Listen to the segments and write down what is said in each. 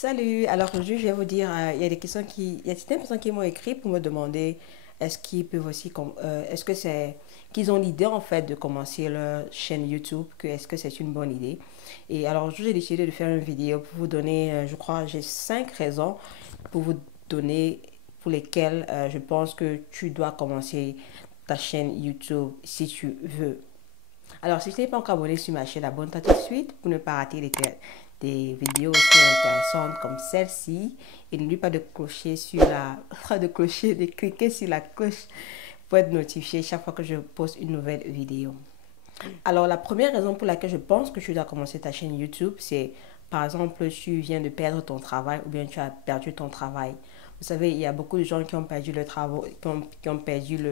Salut, alors aujourd'hui je vais vous dire, il y a certaines personnes qui m'ont écrit pour me demander est-ce qu'ils peuvent aussi, est-ce que c'est, qu'ils ont l'idée en fait de commencer leur chaîne YouTube, que est-ce que c'est une bonne idée. Et alors aujourd'hui j'ai décidé de faire une vidéo pour vous donner, je crois, j'ai 5 raisons pour vous donner, pour lesquelles je pense que tu dois commencer ta chaîne YouTube si tu veux. Alors, si tu n'es pas encore abonné sur ma chaîne, abonne-toi tout de suite pour ne pas rater des vidéos aussi intéressantes comme celle-ci. Et n'oublie pas de clocher sur de cliquer sur la cloche pour être notifié chaque fois que je poste une nouvelle vidéo. Alors, la première raison pour laquelle je pense que tu dois commencer ta chaîne YouTube, c'est par exemple, tu viens de perdre ton travail ou bien tu as perdu ton travail. Vous savez, il y a beaucoup de gens qui ont perdu le travail, qui ont perdu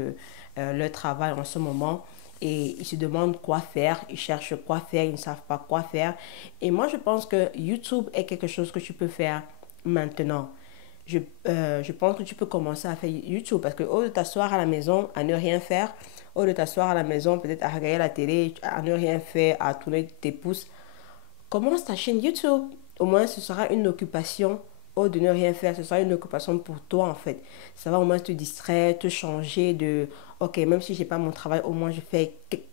leur travail en ce moment et ils se demandent quoi faire, ils cherchent quoi faire, ils ne savent pas quoi faire. Et moi, je pense que YouTube est quelque chose que tu peux faire maintenant. Je pense que tu peux commencer à faire YouTube parce que au lieu de t'asseoir à la maison à ne rien faire, au lieu de t'asseoir à la maison peut-être à regarder la télé, à ne rien faire, à tourner tes pouces, commence ta chaîne YouTube. Au moins, ce sera une occupation. Au de ne rien faire, ce sera une occupation pour toi en fait. Ça va au moins te distraire, te changer de ok, même si j'ai pas mon travail, au moins je fais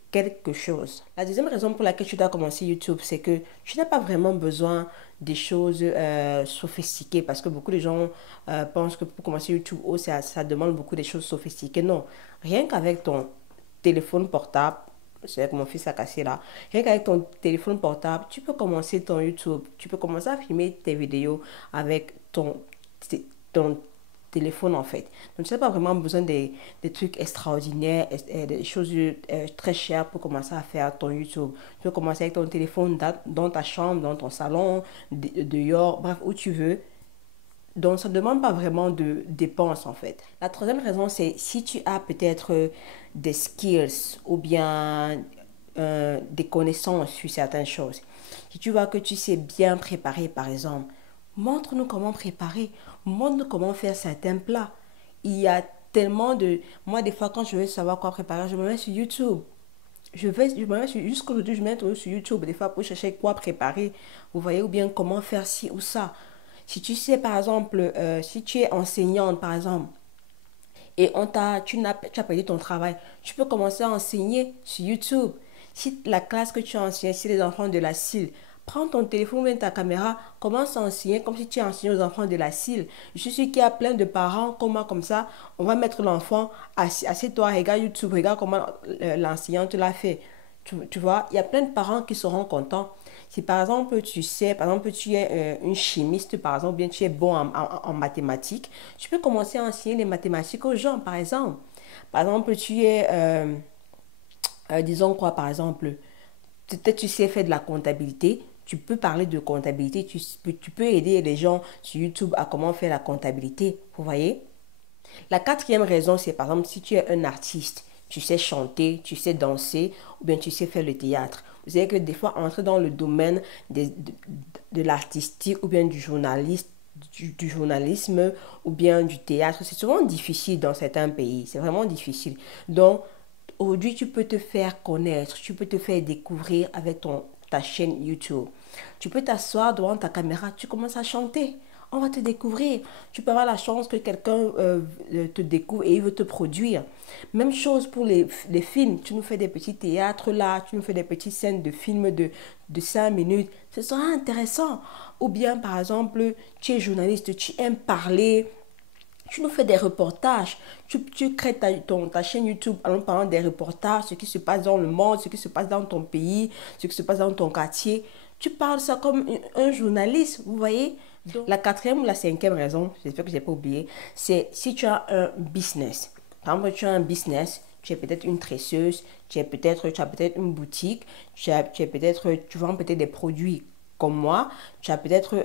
quelque chose. La deuxième raison pour laquelle tu dois commencer YouTube, c'est que tu n'as pas vraiment besoin des choses sophistiquées parce que beaucoup de gens pensent que pour commencer YouTube, oh, ça demande beaucoup de choses sophistiquées. Non, rien qu'avec ton téléphone portable, c'est avec mon fils a cassé là. Rien qu'avec ton téléphone portable, tu peux commencer ton YouTube. Tu peux commencer à filmer tes vidéos avec ton téléphone en fait. Donc tu n'as pas vraiment besoin des trucs extraordinaires, des choses très chères pour commencer à faire ton YouTube. Tu peux commencer avec ton téléphone dans ta chambre, dans ton salon, dehors, bref, où tu veux. Donc, ça ne demande pas vraiment de dépenses, en fait. La troisième raison, c'est si tu as peut-être des skills ou bien des connaissances sur certaines choses. Si tu vois que tu sais bien préparer, par exemple, montre-nous comment préparer, montre-nous comment faire certains plats. Il y a tellement de... Moi, des fois, quand je veux savoir quoi préparer, je me mets sur YouTube. Je me mets jusqu'aujourd'hui, je me mets sur YouTube, des fois, pour chercher quoi préparer. Vous voyez, ou bien comment faire ci ou ça. Si tu sais, par exemple, si tu es enseignante, par exemple, et tu as perdu ton travail, tu peux commencer à enseigner sur YouTube. Si la classe que tu as enseignée, c'est les enfants de la CIL, prends ton téléphone ou ta caméra, commence à enseigner comme si tu enseignes aux enfants de la CIL. Je suis sûre qu'il y a plein de parents comme moi, comme ça, on va mettre l'enfant, assieds-toi, regarde YouTube, regarde comment l'enseignante l'a fait. Tu vois, il y a plein de parents qui seront contents. Si par exemple tu sais, par exemple tu es une chimiste, par exemple, bien tu es bon en mathématiques, tu peux commencer à enseigner les mathématiques aux gens, par exemple. Par exemple, tu es, disons quoi, par exemple, peut-être tu sais faire de la comptabilité, tu peux parler de comptabilité, tu peux aider les gens sur YouTube à comment faire la comptabilité, vous voyez. La quatrième raison, c'est par exemple si tu es un artiste, tu sais chanter, tu sais danser ou bien tu sais faire le théâtre. Vous savez que des fois, entrer dans le domaine de l'artistique ou bien du journalisme ou bien du théâtre, c'est souvent difficile dans certains pays. C'est vraiment difficile. Donc, aujourd'hui, tu peux te faire connaître, tu peux te faire découvrir avec ta chaîne YouTube. Tu peux t'asseoir devant ta caméra, tu commences à chanter. On va te découvrir. Tu peux avoir la chance que quelqu'un te découvre et il veut te produire. Même chose pour les films. Tu nous fais des petits théâtres là, tu nous fais des petites scènes de films de 5 minutes. Ce sera intéressant. Ou bien, par exemple, tu es journaliste, tu aimes parler, tu nous fais des reportages. Tu crées ta chaîne YouTube en parlant des reportages, ce qui se passe dans le monde, ce qui se passe dans ton pays, ce qui se passe dans ton quartier. Tu parles ça comme un journaliste, vous voyez. Donc, la quatrième ou la cinquième raison, j'espère que je n'ai pas oublié, c'est si tu as un business. Par exemple, tu as un business, tu es peut-être une tresseuse, tu as peut-être une boutique, tu vends peut-être des produits comme moi, tu as peut-être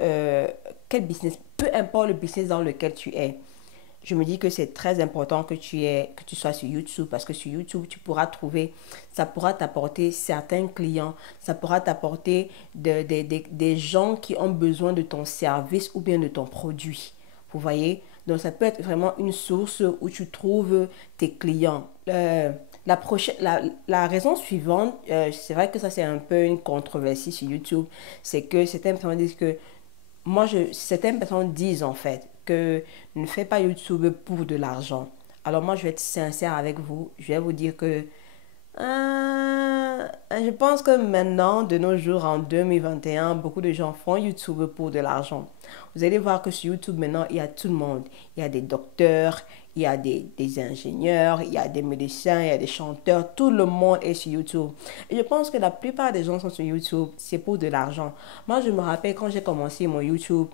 quel business, peu importe le business dans lequel tu es. Je me dis que c'est très important que tu sois sur YouTube parce que sur YouTube, tu pourras trouver, ça pourra t'apporter certains clients, ça pourra t'apporter des gens qui ont besoin de ton service ou bien de ton produit. Vous voyez? Donc, ça peut être vraiment une source où tu trouves tes clients. La raison suivante, c'est vrai que ça c'est un peu une controversie sur YouTube, c'est que certaines personnes disent que certaines personnes disent en fait que ne fais pas YouTube pour de l'argent. Alors moi, je vais être sincère avec vous. Je vais vous dire que je pense que maintenant, de nos jours, en 2021, beaucoup de gens font YouTube pour de l'argent. Vous allez voir que sur YouTube, maintenant, il y a tout le monde. Il y a des docteurs, il y a des ingénieurs, il y a des médecins, il y a des chanteurs. Tout le monde est sur YouTube. Et je pense que la plupart des gens sont sur YouTube, c'est pour de l'argent. Moi, je me rappelle quand j'ai commencé mon YouTube,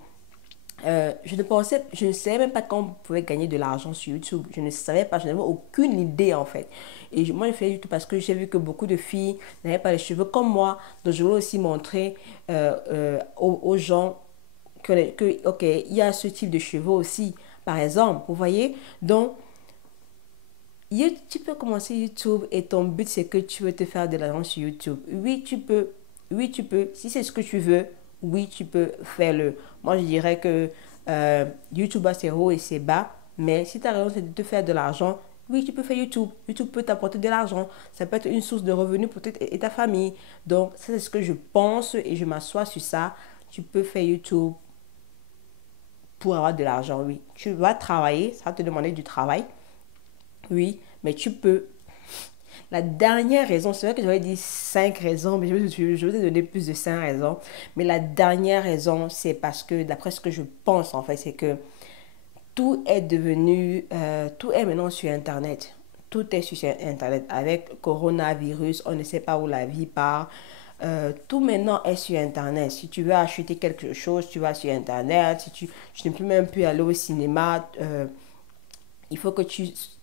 je ne savais même pas qu'on pouvait gagner de l'argent sur YouTube. Je ne savais pas, je n'avais aucune idée en fait. Et moi, je fais YouTube parce que j'ai vu que beaucoup de filles n'avaient pas les cheveux comme moi. Donc, je voulais aussi montrer aux gens ok, il y a ce type de cheveux aussi, par exemple, vous voyez. Donc, tu peux commencer YouTube et ton but c'est que tu veux te faire de l'argent sur YouTube. Oui, tu peux. Oui, tu peux. Si c'est ce que tu veux, oui, tu peux faire-le. Moi, je dirais que YouTube a ses hauts et ses bas, mais si ta raison c'est de te faire de l'argent, oui, tu peux faire YouTube. YouTube peut t'apporter de l'argent. Ça peut être une source de revenus pour toi et ta famille. Donc, ça, c'est ce que je pense et je m'assois sur ça. Tu peux faire YouTube pour avoir de l'argent, oui. Tu vas travailler, ça va te demander du travail, oui, mais tu peux. La dernière raison, c'est vrai que j'aurais dit 5 raisons, mais je vais te donner plus de 5 raisons. Mais la dernière raison, c'est parce que, d'après ce que je pense, en fait, c'est que tout est maintenant sur Internet. Tout est sur Internet. Avec coronavirus, on ne sait pas où la vie part. Tout maintenant est sur Internet. Si tu veux acheter quelque chose, tu vas sur Internet. Si tu ne peux même plus aller au cinéma, il faut que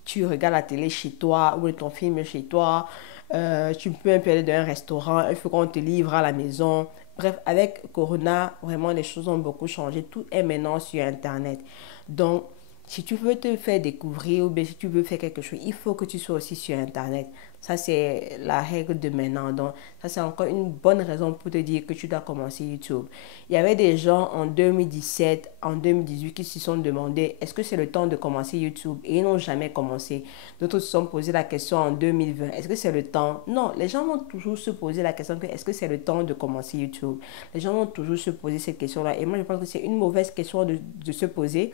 tu regardes la télé chez toi ou ton film chez toi. Tu peux même plus aller dans un restaurant. Il faut qu'on te livre à la maison. Bref, avec Corona, vraiment, les choses ont beaucoup changé. Tout est maintenant sur Internet. Donc, si tu veux te faire découvrir ou bien si tu veux faire quelque chose, il faut que tu sois aussi sur Internet. Ça, c'est la règle de maintenant. Donc, ça, c'est encore une bonne raison pour te dire que tu dois commencer YouTube. Il y avait des gens en 2017, en 2018 qui se sont demandé est-ce que c'est le temps de commencer YouTube? Et ils n'ont jamais commencé. D'autres se sont posé la question en 2020 est-ce que c'est le temps? Non, les gens vont toujours se poser la question est-ce que c'est le temps de commencer YouTube? Les gens vont toujours se poser cette question-là. Et moi, je pense que c'est une mauvaise question de se poser.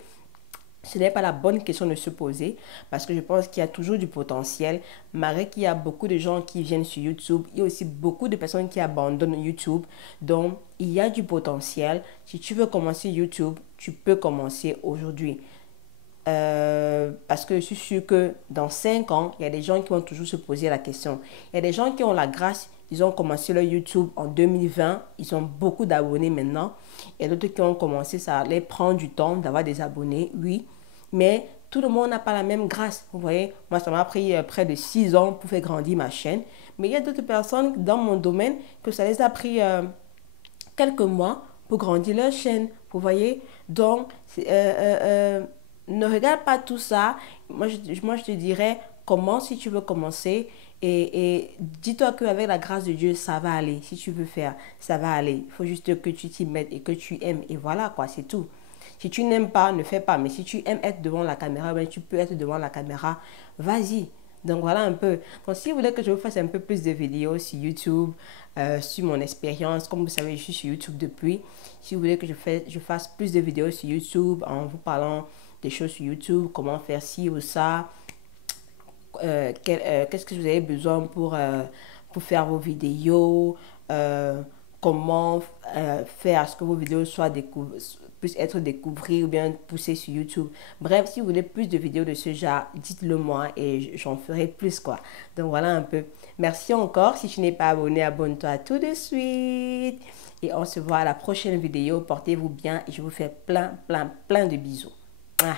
Ce n'est pas la bonne question de se poser parce que je pense qu'il y a toujours du potentiel. Malgré qu'il y a beaucoup de gens qui viennent sur YouTube, il y a aussi beaucoup de personnes qui abandonnent YouTube. Donc, il y a du potentiel. Si tu veux commencer YouTube, tu peux commencer aujourd'hui. Parce que je suis sûre que dans 5 ans, il y a des gens qui vont toujours se poser la question. Il y a des gens qui ont la grâce, ils ont commencé leur YouTube en 2020, ils ont beaucoup d'abonnés maintenant. Il y a d'autres qui ont commencé, ça les prend du temps d'avoir des abonnés, oui. Mais tout le monde n'a pas la même grâce. Vous voyez, moi, ça m'a pris près de 6 ans pour faire grandir ma chaîne. Mais il y a d'autres personnes dans mon domaine que ça les a pris quelques mois pour grandir leur chaîne. Vous voyez, donc, ne regarde pas tout ça. Moi, je te dirais, commence si tu veux commencer. Et dis-toi qu'avec la grâce de Dieu, ça va aller. Si tu veux faire, ça va aller. Il faut juste que tu t'y mettes et que tu aimes. Et voilà, quoi, c'est tout. Si tu n'aimes pas, ne fais pas. Mais si tu aimes être devant la caméra, ben, tu peux être devant la caméra. Vas-y. Donc voilà un peu. Donc si vous voulez que je vous fasse un peu plus de vidéos sur YouTube, sur mon expérience, comme vous savez, je suis sur YouTube depuis. Si vous voulez que je fasse plus de vidéos sur YouTube en vous parlant des choses sur YouTube, comment faire ci ou ça, qu'est-ce que vous avez besoin pour faire vos vidéos, comment faire ce que vos vidéos puissent être découvertes ou bien poussées sur YouTube. Bref, si vous voulez plus de vidéos de ce genre, dites-le moi et j'en ferai plus quoi. Donc voilà un peu. Merci encore. Si tu n'es pas abonné, abonne-toi tout de suite. Et on se voit à la prochaine vidéo. Portez-vous bien et je vous fais plein de bisous. Ah.